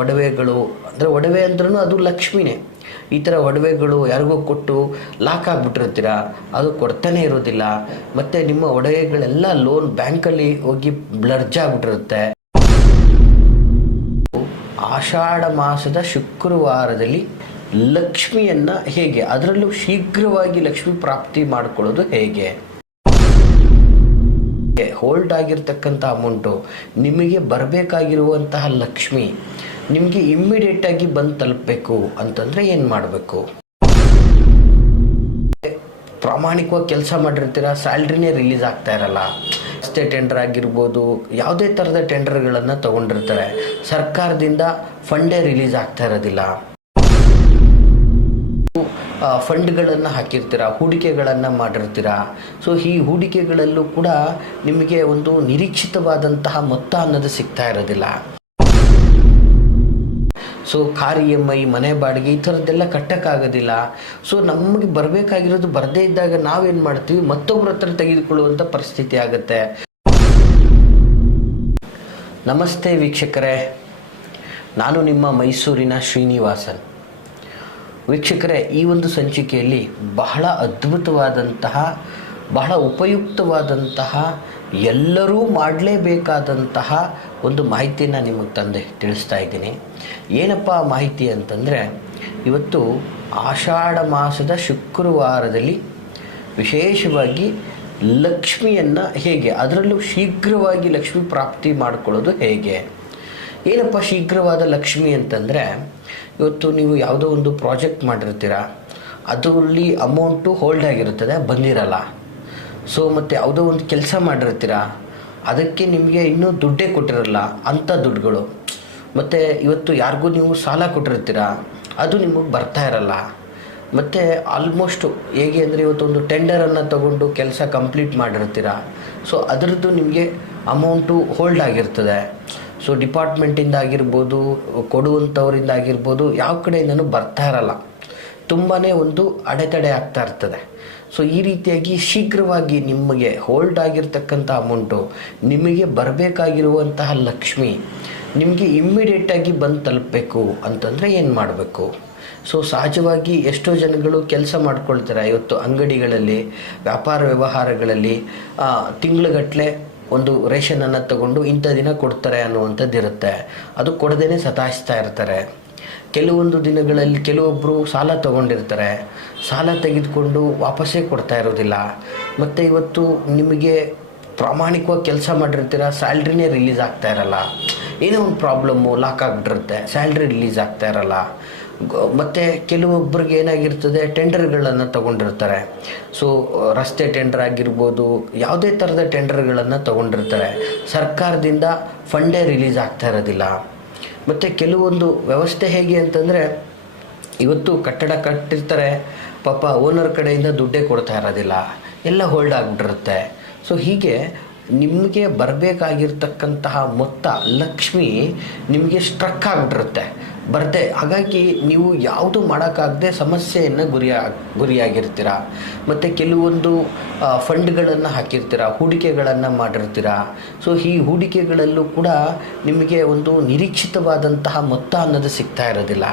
ಒಡವೆಗಳು ಅಂದರೆ ಒಡವೆ ಅಂದ್ರೂ ಅದು ಲಕ್ಷ್ಮಿನೇ. ಈ ಥರ ಒಡವೆಗಳು ಯಾರಿಗೋ ಕೊಟ್ಟು ಲಾಕ್ ಆಗಿಬಿಟ್ಟಿರ್ತೀರ, ಅದು ಕೊಡ್ತಾನೆ ಇರೋದಿಲ್ಲ. ಮತ್ತು ನಿಮ್ಮ ಒಡವೆಗಳೆಲ್ಲ ಲೋನ್ ಬ್ಯಾಂಕಲ್ಲಿ ಹೋಗಿ ಬ್ಲರ್ಜ್ ಆಗಿಬಿಟ್ಟಿರುತ್ತೆ. ಆಷಾಢ ಮಾಸದ ಶುಕ್ರವಾರದಲ್ಲಿ ಲಕ್ಷ್ಮಿಯನ್ನು ಹೇಗೆ, ಅದರಲ್ಲೂ ಶೀಘ್ರವಾಗಿ ಲಕ್ಷ್ಮಿ ಪ್ರಾಪ್ತಿ ಮಾಡಿಕೊಳ್ಳೋದು ಹೇಗೆ? ಹೋಲ್ಡ್ ಆಗಿರ್ತಕ್ಕಂಥ ಅಮೌಂಟು ನಿಮಗೆ ಬರಬೇಕಾಗಿರುವಂತಹ ಲಕ್ಷ್ಮಿ ನಿಮಗೆ ಇಮ್ಮಿಡಿಯೇಟಾಗಿ ಬಂದು ತಲುಪಬೇಕು ಅಂತಂದರೆ ಏನು ಮಾಡಬೇಕು? ಪ್ರಾಮಾಣಿಕವಾಗಿ ಕೆಲಸ ಮಾಡಿರ್ತೀರ, ಸ್ಯಾಲ್ರಿನೇ ರಿಲೀಸ್ ಆಗ್ತಾ ಇರಲ್ಲ. ರಸ್ತೆ ಟೆಂಡರ್ ಆಗಿರ್ಬೋದು, ಯಾವುದೇ ಥರದ ಟೆಂಡರ್ಗಳನ್ನು ತೊಗೊಂಡಿರ್ತಾರೆ, ಸರ್ಕಾರದಿಂದ ಫಂಡೇ ರಿಲೀಸ್ ಆಗ್ತಾ ಇರೋದಿಲ್ಲ. ಫಂಡ್ಗಳನ್ನು ಹಾಕಿರ್ತೀರ, ಹೂಡಿಕೆಗಳನ್ನು ಮಾಡಿರ್ತೀರ. ಸೊ ಈ ಹೂಡಿಕೆಗಳಲ್ಲೂ ಕೂಡ ನಿಮಗೆ ಒಂದು ನಿರೀಕ್ಷಿತವಾದಂತಹ ಮೊತ್ತ ಅನ್ನೋದು ಸಿಗ್ತಾ ಇರೋದಿಲ್ಲ. ಸೊ ಕಾರ್ EMI, ಮನೆ ಬಾಡಿಗೆ ಈ ಥರದ್ದೆಲ್ಲ ಕಟ್ಟೋಕ್ಕಾಗೋದಿಲ್ಲ. ಸೊ ನಮಗೆ ಬರಬೇಕಾಗಿರೋದು ಬರದೇ ಇದ್ದಾಗ ನಾವೇನು ಮಾಡ್ತೀವಿ, ಮತ್ತೊಬ್ಬರ ಹತ್ರ ತೆಗೆದುಕೊಳ್ಳುವಂಥ ಪರಿಸ್ಥಿತಿ ಆಗುತ್ತೆ. ನಮಸ್ತೆ ವೀಕ್ಷಕರೇ, ನಾನು ನಿಮ್ಮ ಮೈಸೂರಿನ ಶ್ರೀನಿವಾಸನ್. ವೀಕ್ಷಕರೇ, ಈ ಒಂದು ಸಂಚಿಕೆಯಲ್ಲಿ ಬಹಳ ಅದ್ಭುತವಾದಂತಹ, ಬಹಳ ಉಪಯುಕ್ತವಾದಂತಹ, ಎಲ್ಲರೂ ಮಾಡಲೇಬೇಕಾದಂತಹ ಒಂದು ಮಾಹಿತಿಯನ್ನು ನಿಮಗೆ ತಿಳಿಸ್ತಾ ಇದ್ದೀನಿ. ಏನಪ್ಪ ಮಾಹಿತಿ ಅಂತಂದರೆ, ಇವತ್ತು ಆಷಾಢ ಮಾಸದ ಶುಕ್ರವಾರದಲ್ಲಿ ವಿಶೇಷವಾಗಿ ಲಕ್ಷ್ಮಿಯನ್ನು ಹೇಗೆ, ಅದರಲ್ಲೂ ಶೀಘ್ರವಾಗಿ ಲಕ್ಷ್ಮಿ ಪ್ರಾಪ್ತಿ ಮಾಡಿಕೊಳ್ಳೋದು ಹೇಗೆ? ಏನಪ್ಪ ಶೀಘ್ರವಾದ ಲಕ್ಷ್ಮಿ ಅಂತಂದರೆ, ಇವತ್ತು ನೀವು ಯಾವುದೋ ಒಂದು ಪ್ರಾಜೆಕ್ಟ್ ಮಾಡಿರ್ತೀರ, ಅದರಲ್ಲಿ ಅಮೌಂಟು ಹೋಲ್ಡ್ ಆಗಿರುತ್ತದೆ, ಬಂದಿರಲ್ಲ. ಸೊ ಮತ್ತು ಯಾವುದೋ ಒಂದು ಕೆಲಸ ಮಾಡಿರ್ತೀರ, ಅದಕ್ಕೆ ನಿಮಗೆ ಇನ್ನೂ ದುಡ್ಡೇ ಕೊಟ್ಟಿರಲ್ಲ ಅಂಥ ದುಡ್ಡುಗಳು. ಮತ್ತು ಇವತ್ತು ಯಾರಿಗೂ ನೀವು ಸಾಲ ಕೊಟ್ಟಿರ್ತೀರ, ಅದು ನಿಮಗೆ ಬರ್ತಾ ಇರಲ್ಲ. ಮತ್ತು ಆಲ್ಮೋಸ್ಟು ಹೇಗೆ ಅಂದರೆ, ಇವತ್ತೊಂದು ಟೆಂಡರನ್ನು ತಗೊಂಡು ಕೆಲಸ ಕಂಪ್ಲೀಟ್ ಮಾಡಿರ್ತೀರ, ಸೊ ಅದರದ್ದು ನಿಮಗೆ ಅಮೌಂಟು ಹೋಲ್ಡ್ ಆಗಿರ್ತದೆ. ಸೊ ಡಿಪಾರ್ಟ್ಮೆಂಟಿಂದ ಆಗಿರ್ಬೋದು, ಕೊಡುವಂಥವರಿಂದ ಆಗಿರ್ಬೋದು, ಯಾವ ಕಡೆಯಿಂದನೂ ಬರ್ತಾ ಇರಲ್ಲ. ತುಂಬಾ ಒಂದು ಅಡೆತಡೆ ಆಗ್ತಾ ಇರ್ತದೆ. ಸೊ ಈ ರೀತಿಯಾಗಿ ಶೀಘ್ರವಾಗಿ ನಿಮಗೆ ಹೋಲ್ಡ್ ಆಗಿರ್ತಕ್ಕಂಥ ಅಮೌಂಟು, ನಿಮಗೆ ಬರಬೇಕಾಗಿರುವಂತಹ ಲಕ್ಷ್ಮಿ ನಿಮಗೆ ಇಮ್ಮಿಡಿಯೇಟಾಗಿ ಬಂದು ತಲುಪಬೇಕು ಅಂತಂದರೆ ಏನು ಮಾಡಬೇಕು? ಸೊ ಸಹಜವಾಗಿ ಎಷ್ಟೋ ಜನಗಳು ಕೆಲಸ ಮಾಡ್ಕೊಳ್ತಾರೆ. ಇವತ್ತು ಅಂಗಡಿಗಳಲ್ಲಿ, ವ್ಯಾಪಾರ ವ್ಯವಹಾರಗಳಲ್ಲಿ ತಿಂಗಳುಗಟ್ಟಲೆ ಒಂದು ರೇಷನನ್ನು ತಗೊಂಡು ಇಂಥ ದಿನ ಕೊಡ್ತಾರೆ ಅನ್ನುವಂಥದ್ದು ಇರುತ್ತೆ. ಅದು ಕೊಡದೇ ಸತಾಯಿಸ್ತಾ ಇರ್ತಾರೆ. ಕೆಲವೊಂದು ದಿನಗಳಲ್ಲಿ ಕೆಲವೊಬ್ಬರು ಸಾಲ ತೊಗೊಂಡಿರ್ತಾರೆ, ಸಾಲ ತೆಗೆದುಕೊಂಡು ವಾಪಸ್ಸೇ ಕೊಡ್ತಾ ಇರೋದಿಲ್ಲ. ಮತ್ತು ಇವತ್ತು ನಿಮಗೆ ಪ್ರಾಮಾಣಿಕವಾಗಿ ಕೆಲಸ ಮಾಡಿರ್ತೀರ, ಸ್ಯಾಲ್ರಿನೇ ರಿಲೀಸ್ ಆಗ್ತಾ ಇರಲ್ಲ. ಏನೋ ಒಂದು ಪ್ರಾಬ್ಲಮ್ಮು, ಲಾಕ್ ಆಗಿಬಿಟ್ಟಿರುತ್ತೆ, ಸ್ಯಾಲ್ರಿ ರಿಲೀಸ್ ಆಗ್ತಾ ಇರಲ್ಲ. ಮತ್ತು ಕೆಲವೊಬ್ಬರಿಗೆ ಏನಾಗಿರ್ತದೆ, ಟೆಂಡರ್ಗಳನ್ನು ತೊಗೊಂಡಿರ್ತಾರೆ. ಸೊ ರಸ್ತೆ ಟೆಂಡರ್ ಆಗಿರ್ಬೋದು, ಯಾವುದೇ ಥರದ ಟೆಂಡರ್ಗಳನ್ನು ತೊಗೊಂಡಿರ್ತಾರೆ, ಸರ್ಕಾರದಿಂದ ಫಂಡೇ ರಿಲೀಸ್ ಆಗ್ತಾ ಇರೋದಿಲ್ಲ. ಮತ್ತು ಕೆಲವೊಂದು ವ್ಯವಸ್ಥೆ ಹೇಗೆ ಅಂತಂದರೆ, ಇವತ್ತು ಕಟ್ಟಡ ಕಟ್ಟಿರ್ತಾರೆ, ಪಾಪ ಓನರ್ ಕಡೆಯಿಂದ ದುಡ್ಡೇ ಕೊಡ್ತಾ ಇರೋದಿಲ್ಲ, ಎಲ್ಲ ಹೋಲ್ಡ್ ಆಗಿಬಿಟ್ಟಿರುತ್ತೆ. ಸೊ ಹೀಗೆ ನಿಮಗೆ ಬರಬೇಕಾಗಿರ್ತಕ್ಕಂತಹ ಮೊತ್ತ ಲಕ್ಷ್ಮಿ ನಿಮಗೆ ಸ್ಟ್ರಕ್ ಆಗಿಬಿಟ್ಟಿರುತ್ತೆ, ಬರದೆ. ಹಾಗಾಗಿ ನೀವು ಯಾವುದು ಮಾಡೋಕ್ಕಾಗದೆ ಸಮಸ್ಯೆಯನ್ನು ಗುರಿಯಾಗಿರ್ತೀರ. ಮತ್ತು ಕೆಲವೊಂದು ಫಂಡ್ಗಳನ್ನು ಹಾಕಿರ್ತೀರ, ಹೂಡಿಕೆಗಳನ್ನು ಮಾಡಿರ್ತೀರ. ಸೊ ಈ ಹೂಡಿಕೆಗಳಲ್ಲೂ ಕೂಡ ನಿಮಗೆ ಒಂದು ನಿರೀಕ್ಷಿತವಾದಂತಹ ಮೊತ್ತ ಅನ್ನೋದು ಸಿಗ್ತಾ ಇರೋದಿಲ್ಲ.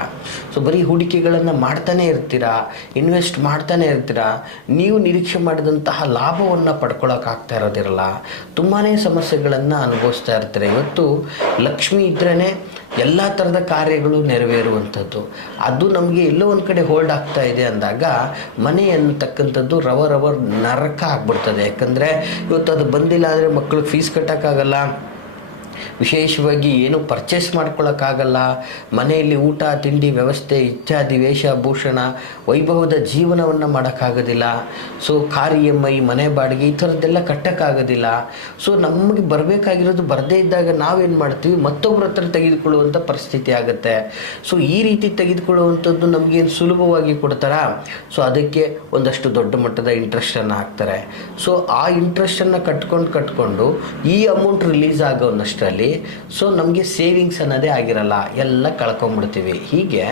ಸೊ ಬರೀ ಹೂಡಿಕೆಗಳನ್ನು ಮಾಡ್ತಾನೆ ಇರ್ತೀರ, ಇನ್ವೆಸ್ಟ್ ಮಾಡ್ತಾನೆ ಇರ್ತೀರ, ನೀವು ನಿರೀಕ್ಷೆ ಮಾಡಿದಂತಹ ಲಾಭವನ್ನು ಪಡ್ಕೊಳ್ಳೋಕ್ಕಾಗ್ತಾ ಇರೋದಿರಲ್ಲ. ತುಂಬಾ ಸಮಸ್ಯೆಗಳನ್ನು ಅನುಭವಿಸ್ತಾ ಇರ್ತೀರ. ಇವತ್ತು ಲಕ್ಷ್ಮಿ ಇದ್ರೇ ಎಲ್ಲ ಥರದ ಕಾರ್ಯಗಳು ನೆರವೇರುವಂಥದ್ದು. ಅದು ನಮಗೆ ಎಲ್ಲೋ ಒಂದು ಕಡೆ ಹೋಲ್ಡ್ ಆಗ್ತಾ ಇದೆ ಅಂದಾಗ ಮನೆ ಅನ್ನತಕ್ಕಂಥದ್ದು ರವ ನರಕ ಆಗ್ಬಿಡ್ತದೆ. ಯಾಕಂದರೆ ಇವತ್ತು ಅದು ಬಂದಿಲ್ಲ ಅಂದರೆ ಮಕ್ಕಳಿಗೆ ಫೀಸ್ ಕಟ್ಟೋಕ್ಕಾಗಲ್ಲ, ವಿಶೇಷವಾಗಿ ಏನು ಪರ್ಚೇಸ್ ಮಾಡ್ಕೊಳ್ಳೋಕ್ಕಾಗಲ್ಲ, ಮನೆಯಲ್ಲಿ ಊಟ ತಿಂಡಿ ವ್ಯವಸ್ಥೆ ಇತ್ಯಾದಿ ವೇಷಭೂಷಣ ವೈಭವದ ಜೀವನವನ್ನು ಮಾಡೋಕ್ಕಾಗೋದಿಲ್ಲ. ಸೊ ಕಾರ್ EMI, ಮನೆ ಬಾಡಿಗೆ ಈ ಥರದ್ದೆಲ್ಲ ಕಟ್ಟೋಕ್ಕಾಗೋದಿಲ್ಲ. ಸೊ ನಮಗೆ ಬರಬೇಕಾಗಿರೋದು ಬರದೇ ಇದ್ದಾಗ ನಾವೇನು ಮಾಡ್ತೀವಿ, ಮತ್ತೊಬ್ಬರ ಹತ್ರ ತೆಗೆದುಕೊಳ್ಳುವಂಥ ಪರಿಸ್ಥಿತಿ ಆಗುತ್ತೆ. ಸೊ ಈ ರೀತಿ ತೆಗೆದುಕೊಳ್ಳುವಂಥದ್ದು ನಮಗೇನು ಸುಲಭವಾಗಿ ಕೊಡ್ತಾರಾ? ಸೊ ಅದಕ್ಕೆ ಒಂದಷ್ಟು ದೊಡ್ಡ ಮಟ್ಟದ ಇಂಟ್ರೆಸ್ಟನ್ನು ಹಾಕ್ತಾರೆ. ಸೊ ಆ ಇಂಟ್ರೆಸ್ಟನ್ನು ಕಟ್ಕೊಂಡು ಈ ಅಮೌಂಟ್ ರಿಲೀಸ್ ಆಗೋನಷ್ಟರಲ್ಲಿ ಟೈಮ್ನಲ್ಲಿ. ಸೊ ನಮಗೆ ಸೇವಿಂಗ್ಸ್ ಅನ್ನೋದೇ ಆಗಿರಲ್ಲ, ಎಲ್ಲ ಕಳ್ಕೊಂಬಿಡ್ತೀವಿ. ಹೀಗೆ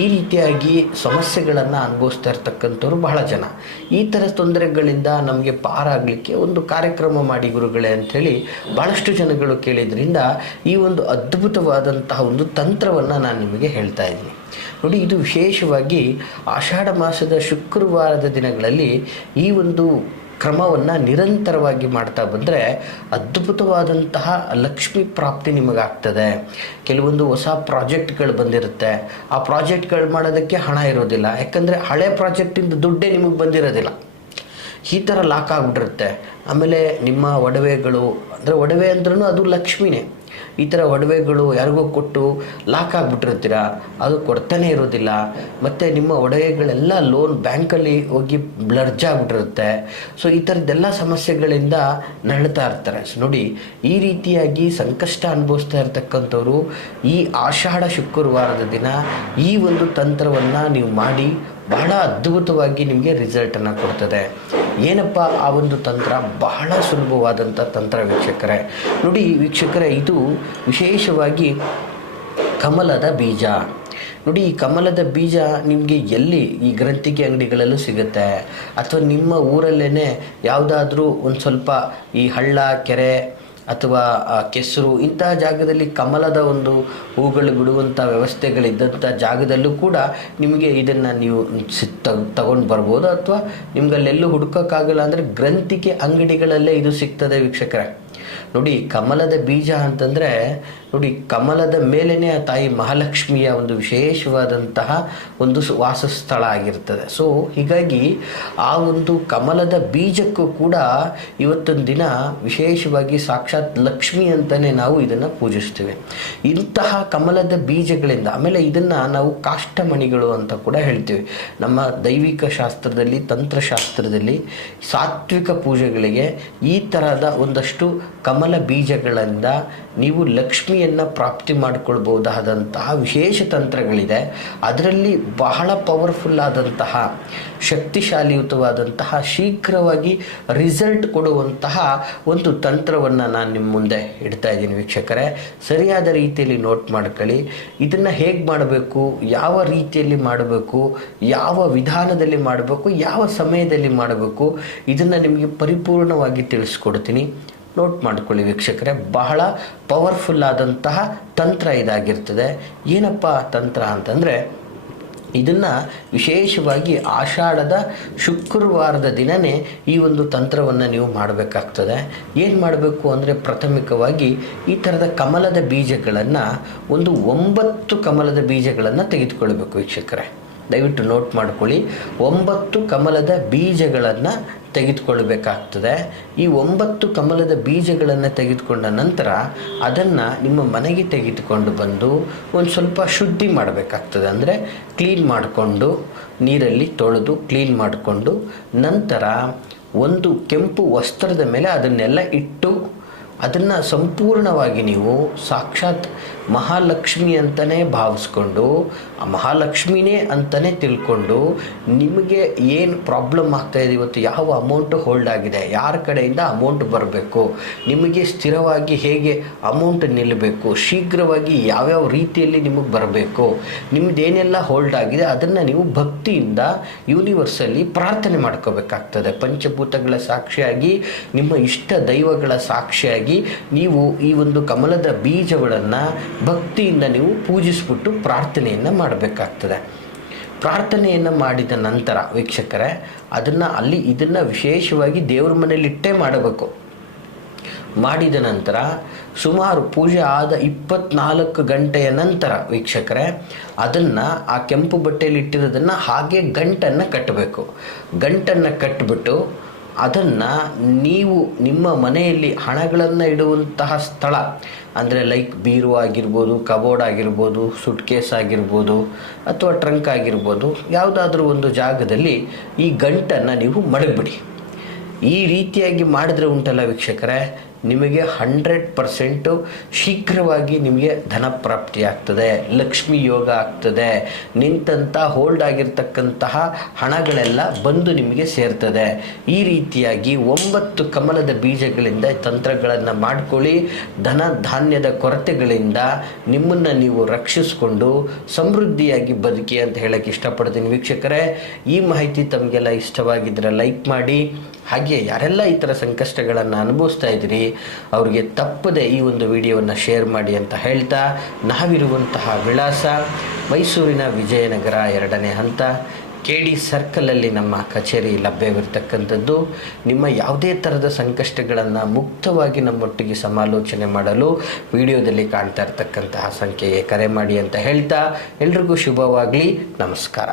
ಈ ರೀತಿಯಾಗಿ ಸಮಸ್ಯೆಗಳನ್ನು ಅನುಭವಿಸ್ತಾ ಇರ್ತಕ್ಕಂಥವ್ರು ಬಹಳ ಜನ. ಈ ಥರ ತೊಂದರೆಗಳಿಂದ ನಮಗೆ ಪಾರಾಗಲಿಕ್ಕೆ ಒಂದು ಕಾರ್ಯಕ್ರಮ ಮಾಡಿ ಗುರುಗಳೇ ಅಂಥೇಳಿ ಭಾಳಷ್ಟು ಜನಗಳು ಕೇಳಿದ್ರಿಂದ ಈ ಒಂದು ಅದ್ಭುತವಾದಂತಹ ಒಂದು ತಂತ್ರವನ್ನು ನಾನು ನಿಮಗೆ ಹೇಳ್ತಾ ಇದ್ದೀನಿ. ನೋಡಿ, ಇದು ವಿಶೇಷವಾಗಿ ಆಷಾಢ ಮಾಸದ ಶುಕ್ರವಾರದ ದಿನಗಳಲ್ಲಿ ಈ ಒಂದು ಕ್ರಮವನ್ನು ನಿರಂತರವಾಗಿ ಮಾಡ್ತಾ ಬಂದರೆ ಅದ್ಭುತವಾದಂತಹ ಲಕ್ಷ್ಮಿ ಪ್ರಾಪ್ತಿ ನಿಮಗಾಗ್ತದೆ. ಕೆಲವೊಂದು ಹೊಸ ಪ್ರಾಜೆಕ್ಟ್ಗಳು ಬಂದಿರುತ್ತೆ, ಆ ಪ್ರಾಜೆಕ್ಟ್ಗಳು ಮಾಡೋದಕ್ಕೆ ಹಣ ಇರೋದಿಲ್ಲ, ಯಾಕಂದರೆ ಹಳೆ ಪ್ರಾಜೆಕ್ಟಿಂದ ದುಡ್ಡೇ ನಿಮಗೆ ಬಂದಿರೋದಿಲ್ಲ. ಈ ಥರ ಲಾಕ್ ಆಗಿಬಿಟ್ಟಿರುತ್ತೆ. ಆಮೇಲೆ ನಿಮ್ಮ ಒಡವೆಗಳು, ಅಂದರೆ ಒಡವೆ ಅಂದ್ರೂ ಅದು ಲಕ್ಷ್ಮಿನೇ. ಈ ಥರ ಒಡವೆಗಳು ಯಾರಿಗೋ ಕೊಟ್ಟು ಲಾಕ್ ಆಗಿಬಿಟ್ಟಿರ್ತೀರ, ಅದು ಕೊಡ್ತಾನೆ ಇರೋದಿಲ್ಲ. ಮತ್ತು ನಿಮ್ಮ ಒಡವೆಗಳೆಲ್ಲ ಲೋನ್ ಬ್ಯಾಂಕಲ್ಲಿ ಹೋಗಿ ಬ್ಲರ್ಜ್ ಆಗಿಬಿಟ್ಟಿರುತ್ತೆ. ಸೊ ಈ ಥರದ್ದೆಲ್ಲ ಸಮಸ್ಯೆಗಳಿಂದ ನರಳ್ತಾ ಇರ್ತಾರೆ. ಸೊ ನೋಡಿ, ಈ ರೀತಿಯಾಗಿ ಸಂಕಷ್ಟ ಅನುಭವಿಸ್ತಾ ಇರ್ತಕ್ಕಂಥವ್ರು ಈ ಆಷಾಢ ಶುಕ್ರವಾರದ ದಿನ ಈ ಒಂದು ತಂತ್ರವನ್ನು ನೀವು ಮಾಡಿ ಬಹಳ ಅದ್ಭುತವಾಗಿ ನಿಮಗೆ ರಿಸಲ್ಟನ್ನು ಕೊಡ್ತದೆ. ಏನಪ್ಪ ಆ ಒಂದು ತಂತ್ರ? ಬಹಳ ಸುಲಭವಾದಂಥ ತಂತ್ರ ವೀಕ್ಷಕರೇ. ನೋಡಿ ವೀಕ್ಷಕರೇ, ಇದು ವಿಶೇಷವಾಗಿ ಕಮಲದ ಬೀಜ. ನೋಡಿ, ಈ ಕಮಲದ ಬೀಜ ನಿಮಗೆ ಎಲ್ಲಿ ಈ ಗ್ರಂಥಿಗೆ ಅಂಗಡಿಗಳಲ್ಲೂ ಸಿಗುತ್ತೆ, ಅಥವಾ ನಿಮ್ಮ ಊರಲ್ಲೇ ಯಾವುದಾದ್ರೂ ಒಂದು ಸ್ವಲ್ಪ ಈ ಹಳ್ಳ, ಕೆರೆ ಅಥವಾ ಕೆಸರು ಇಂತಹ ಜಾಗದಲ್ಲಿ ಕಮಲದ ಒಂದು ಹೂಗಳು ಬಿಡುವಂಥ ವ್ಯವಸ್ಥೆಗಳಿದ್ದಂಥ ಜಾಗದಲ್ಲೂ ಕೂಡ ನಿಮಗೆ ಇದನ್ನು ನೀವು ತಗೊಂಡು ಬರ್ಬೋದು. ಅಥವಾ ನಿಮ್ಗಲ್ಲೆಲ್ಲೂ ಹುಡುಕೋಕ್ಕಾಗಲ್ಲ ಅಂದರೆ ಗ್ರಂಥಿಗೆ ಅಂಗಡಿಗಳಲ್ಲೇ ಇದು ಸಿಗ್ತದೆ ವೀಕ್ಷಕರೇ. ನೋಡಿ, ಕಮಲದ ಬೀಜ ಅಂತಂದರೆ ನೋಡಿ, ಕಮಲದ ಮೇಲೇ ಆ ತಾಯಿ ಮಹಾಲಕ್ಷ್ಮಿಯ ಒಂದು ವಿಶೇಷವಾದಂತಹ ಒಂದು ವಾಸಸ್ಥಳ ಆಗಿರ್ತದೆ. ಸೊ ಹೀಗಾಗಿ ಆ ಒಂದು ಕಮಲದ ಬೀಜಕ್ಕೂ ಕೂಡ ಇವತ್ತೊಂದು ದಿನ ವಿಶೇಷವಾಗಿ ಸಾಕ್ಷಾತ್ ಲಕ್ಷ್ಮಿ ಅಂತಲೇ ನಾವು ಇದನ್ನು ಪೂಜಿಸ್ತೀವಿ. ಇಂತಹ ಕಮಲದ ಬೀಜಗಳಿಂದ ಆಮೇಲೆ ಇದನ್ನು ನಾವು ಕಾಷ್ಟಮಣಿಗಳು ಅಂತ ಕೂಡ ಹೇಳ್ತೀವಿ. ನಮ್ಮ ದೈವಿಕ ಶಾಸ್ತ್ರದಲ್ಲಿ, ತಂತ್ರಶಾಸ್ತ್ರದಲ್ಲಿ ಸಾತ್ವಿಕ ಪೂಜೆಗಳಿಗೆ ಈ ಥರದ ಒಂದಷ್ಟು ಕಮಲ ಬೀಜಗಳಿಂದ ನೀವು ಲಕ್ಷ್ಮಿಯನ್ನು ಪ್ರಾಪ್ತಿ ಮಾಡಿಕೊಳ್ಬಹುದಾದಂತಹ ವಿಶೇಷ ತಂತ್ರಗಳಿದೆ. ಅದರಲ್ಲಿ ಬಹಳ ಪವರ್ಫುಲ್ ಆದಂತಹ, ಶಕ್ತಿಶಾಲಿಯುತವಾದಂತಹ, ಶೀಘ್ರವಾಗಿ ರಿಸಲ್ಟ್ ಕೊಡುವಂತಹ ಒಂದು ತಂತ್ರವನ್ನು ನಾನು ನಿಮ್ಮ ಮುಂದೆ ಇಡ್ತಾ ಇದ್ದೀನಿ ವೀಕ್ಷಕರೇ. ಸರಿಯಾದ ರೀತಿಯಲ್ಲಿ ನೋಟ್ ಮಾಡ್ಕೊಳ್ಳಿ. ಇದನ್ನು ಹೇಗೆ ಮಾಡಬೇಕು, ಯಾವ ರೀತಿಯಲ್ಲಿ ಮಾಡಬೇಕು, ಯಾವ ವಿಧಾನದಲ್ಲಿ ಮಾಡಬೇಕು, ಯಾವ ಸಮಯದಲ್ಲಿ ಮಾಡಬೇಕು, ಇದನ್ನು ನಿಮಗೆ ಪರಿಪೂರ್ಣವಾಗಿ ತಿಳಿಸ್ಕೊಡ್ತೀನಿ. ನೋಟ್ ಮಾಡ್ಕೊಳ್ಳಿ ವೀಕ್ಷಕರೇ. ಬಹಳ ಪವರ್ಫುಲ್ ಆದಂತಹ ತಂತ್ರ ಇದಾಗಿರ್ತದೆ. ಏನಪ್ಪ ತಂತ್ರ ಅಂತಂದರೆ, ಇದನ್ನು ವಿಶೇಷವಾಗಿ ಆಷಾಢದ ಶುಕ್ರವಾರದ ದಿನವೇ ಈ ಒಂದು ತಂತ್ರವನ್ನು ನೀವು ಮಾಡಬೇಕಾಗ್ತದೆ. ಏನು ಮಾಡಬೇಕು ಅಂದರೆ, ಪ್ರಾಥಮಿಕವಾಗಿ ಈ ಥರದ ಕಮಲದ ಬೀಜಗಳನ್ನು ಒಂದು 9 ಕಮಲದ ಬೀಜಗಳನ್ನು ತೆಗೆದುಕೊಳ್ಬೇಕು ವೀಕ್ಷಕರೇ. ದಯವಿಟ್ಟು ನೋಟ್ ಮಾಡ್ಕೊಳ್ಳಿ. 9 ಕಮಲದ ಬೀಜಗಳನ್ನು ತೆಗೆದುಕೊಳ್ಬೇಕಾಗ್ತದೆ. ಈ 9 ಕಮಲದ ಬೀಜಗಳನ್ನು ತೆಗೆದುಕೊಂಡ ನಂತರ ಅದನ್ನು ನಿಮ್ಮ ಮನೆಗೆ ತೆಗೆದುಕೊಂಡು ಬಂದು ಒಂದು ಸ್ವಲ್ಪ ಶುದ್ಧಿ ಮಾಡಬೇಕಾಗ್ತದೆ. ಅಂದರೆ ಕ್ಲೀನ್ ಮಾಡಿಕೊಂಡು, ನೀರಲ್ಲಿ ತೊಳೆದು ಕ್ಲೀನ್ ಮಾಡಿಕೊಂಡು, ನಂತರ ಒಂದು ಕೆಂಪು ವಸ್ತ್ರದ ಮೇಲೆ ಅದನ್ನೆಲ್ಲ ಇಟ್ಟು ಅದನ್ನು ಸಂಪೂರ್ಣವಾಗಿ ನೀವು ಸಾಕ್ಷಾತ್ ಮಹಾಲಕ್ಷ್ಮಿ ಅಂತಲೇ ಭಾವಿಸ್ಕೊಂಡು, ಆ ಮಹಾಲಕ್ಷ್ಮಿನೇ ಅಂತಲೇ ತಿಳ್ಕೊಂಡು, ನಿಮಗೆ ಏನು ಪ್ರಾಬ್ಲಮ್ ಆಗ್ತಾಯಿದೆ, ಇವತ್ತು ಯಾವ ಅಮೌಂಟು ಹೋಲ್ಡ್ ಆಗಿದೆ, ಯಾರ ಕಡೆಯಿಂದ ಅಮೌಂಟ್ ಬರಬೇಕು, ನಿಮಗೆ ಸ್ಥಿರವಾಗಿ ಹೇಗೆ ಅಮೌಂಟ್ ನಿಲ್ಲಬೇಕು, ಶೀಘ್ರವಾಗಿ ಯಾವ್ಯಾವ ರೀತಿಯಲ್ಲಿ ನಿಮಗೆ ಬರಬೇಕು, ನಿಮ್ಮದೇನೆಲ್ಲ ಹೋಲ್ಡ್ ಆಗಿದೆ ಅದನ್ನು ನೀವು ಭಕ್ತಿಯಿಂದ ಯೂನಿವರ್ಸಲ್ಲಿ ಪ್ರಾರ್ಥನೆ ಮಾಡ್ಕೋಬೇಕಾಗ್ತದೆ. ಪಂಚಭೂತಗಳ ಸಾಕ್ಷಿಯಾಗಿ, ನಿಮ್ಮ ಇಷ್ಟ ದೈವಗಳ ಸಾಕ್ಷಿಯಾಗಿ ನೀವು ಈ ಒಂದು ಕಮಲದ ಬೀಜಗಳನ್ನು ಭಕ್ತಿಯಿಂದ ನೀವು ಪೂಜಿಸ್ಬಿಟ್ಟು ಪ್ರಾರ್ಥನೆಯನ್ನು ಮಾಡಬೇಕಾಗ್ತದೆ. ಪ್ರಾರ್ಥನೆಯನ್ನು ಮಾಡಿದ ನಂತರ ವೀಕ್ಷಕರೇ, ಇದನ್ನು ವಿಶೇಷವಾಗಿ ದೇವ್ರ ಮನೆಯಲ್ಲಿಟ್ಟೇ ಮಾಡಬೇಕು. ಮಾಡಿದ ನಂತರ ಸುಮಾರು ಪೂಜೆ ಆದ 24 ಗಂಟೆಯ ನಂತರ ವೀಕ್ಷಕರೇ, ಅದನ್ನು ಆ ಕೆಂಪು ಬಟ್ಟೆಯಲ್ಲಿ ಇಟ್ಟಿರೋದನ್ನು ಹಾಗೆ ಗಂಟನ್ನು ಕಟ್ಟಬೇಕು. ಗಂಟನ್ನು ಕಟ್ಟಿಬಿಟ್ಟು ಅದನ್ನು ನೀವು ನಿಮ್ಮ ಮನೆಯಲ್ಲಿ ಹಣಗಳನ್ನು ಇಡುವಂತಹ ಸ್ಥಳ, ಅಂದರೆ ಲೈಕ್ ಬೀರು ಆಗಿರ್ಬೋದು, ಕಬೋರ್ಡ್ ಆಗಿರ್ಬೋದು, ಸುಟ್ಕೇಸ್ ಆಗಿರ್ಬೋದು, ಅಥವಾ ಟ್ರಂಕ್ ಆಗಿರ್ಬೋದು, ಯಾವುದಾದ್ರೂ ಒಂದು ಜಾಗದಲ್ಲಿ ಈ ಗಂಟನ್ನು ನೀವು ಮಡಗಿಬಿಡಿ. ಈ ರೀತಿಯಾಗಿ ಮಾಡಿದ್ರೆ ಉಂಟಲ್ಲ ವೀಕ್ಷಕರೇ, ನಿಮಗೆ 100% ಶೀಘ್ರವಾಗಿ ನಿಮಗೆ ಧನ ಪ್ರಾಪ್ತಿ ಆಗ್ತದೆ, ಲಕ್ಷ್ಮಿ ಯೋಗ ಆಗ್ತದೆ, ನಿಂತಹ ಹೋಲ್ಡ್ ಆಗಿರ್ತಕ್ಕಂತಹ ಹಣಗಳೆಲ್ಲ ಬಂದು ನಿಮಗೆ ಸೇರ್ತದೆ. ಈ ರೀತಿಯಾಗಿ 9 ಕಮಲದ ಬೀಜಗಳಿಂದ ತಂತ್ರಗಳನ್ನು ಮಾಡ್ಕೊಳ್ಳಿ. ಧನ ಧಾನ್ಯದ ಕೊರತೆಗಳಿಂದ ನಿಮ್ಮನ್ನು ನೀವು ರಕ್ಷಿಸಿಕೊಂಡು ಸಮೃದ್ಧಿಯಾಗಿ ಬದುಕಿ ಅಂತ ಹೇಳಕ್ಕೆ ಇಷ್ಟಪಡ್ತೀನಿ ವೀಕ್ಷಕರೇ. ಈ ಮಾಹಿತಿ ತಮಗೆಲ್ಲ ಇಷ್ಟವಾಗಿದ್ದರೆ ಲೈಕ್ ಮಾಡಿ. ಹಾಗೆ ಯಾರೆಲ್ಲ ಈ ಥರ ಸಂಕಷ್ಟಗಳನ್ನು ಅನುಭವಿಸ್ತಾ ಇದ್ದೀರಿ ಅವರಿಗೆ ತಪ್ಪದೆ ಈ ಒಂದು ವಿಡಿಯೋವನ್ನು ಶೇರ್ ಮಾಡಿ ಅಂತ ಹೇಳ್ತಾ, ನಾವಿರುವಂತಹ ವಿಳಾಸ ಮೈಸೂರಿನ ವಿಜಯನಗರ 2ನೇ ಹಂತ KD ಸರ್ಕಲಲ್ಲಿ ನಮ್ಮ ಕಚೇರಿ ಲಭ್ಯವಿರ್ತಕ್ಕಂಥದ್ದು. ನಿಮ್ಮ ಯಾವುದೇ ಥರದ ಸಂಕಷ್ಟಗಳನ್ನು ಮುಕ್ತವಾಗಿ ನಮ್ಮೊಟ್ಟಿಗೆ ಸಮಾಲೋಚನೆ ಮಾಡಲು ವಿಡಿಯೋದಲ್ಲಿ ಕಾಣ್ತಾ ಇರ್ತಕ್ಕಂತಹ ಸಂಖ್ಯೆಗೆ ಕರೆ ಮಾಡಿ ಅಂತ ಹೇಳ್ತಾ, ಎಲ್ರಿಗೂ ಶುಭವಾಗಲಿ. ನಮಸ್ಕಾರ.